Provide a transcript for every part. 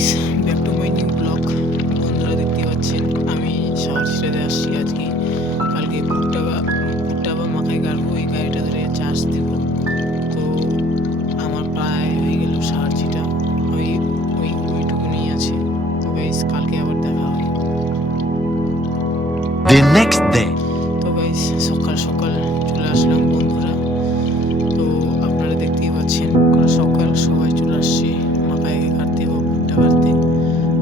Guys, back to my new blog. বন্ধুরা দেখতে পাচ্ছেন আমি শাওয়ার ছেড়ে আসছি আজকে। কালকে ভুট্টা বা মাকাই গাড়বো, এই গাড়িটা ধরে চার্জ দিব। তো আমার প্রায় হয়ে গেল শাওয়ার ছিটা, ওই ওইটুকুনি আছে। তো গাইস, কালকে আবার দেখা হবে। The next day. তো গাইস, সকাল সকাল চলে আসলাম বন্ধুরা। তো আপনারা দেখতেই পাচ্ছেন সকাল সবাই চলে আসছে মাকাইকে কাটতে বা ভুট্টা কাটতে,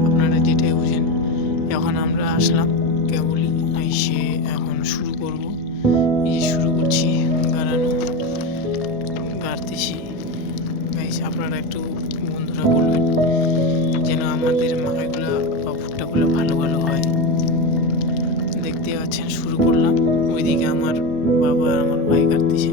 আপনারা যেটাই বুঝেন। এখন আমরা আসলাম কেবলই, এসে এখন শুরু করব। এই যে শুরু করছি গাড়ানো, গাড়তেছি। গাইস, আপনারা একটু বন্ধুরা বলবেন যেন আমাদের মাকাইগুলো বা ভুট্টাগুলো ভালো ভালো হয়। দেখতে পাচ্ছেন শুরু করলাম, ওইদিকে আমার বাবা আর আমার ভাই কাটতেছে।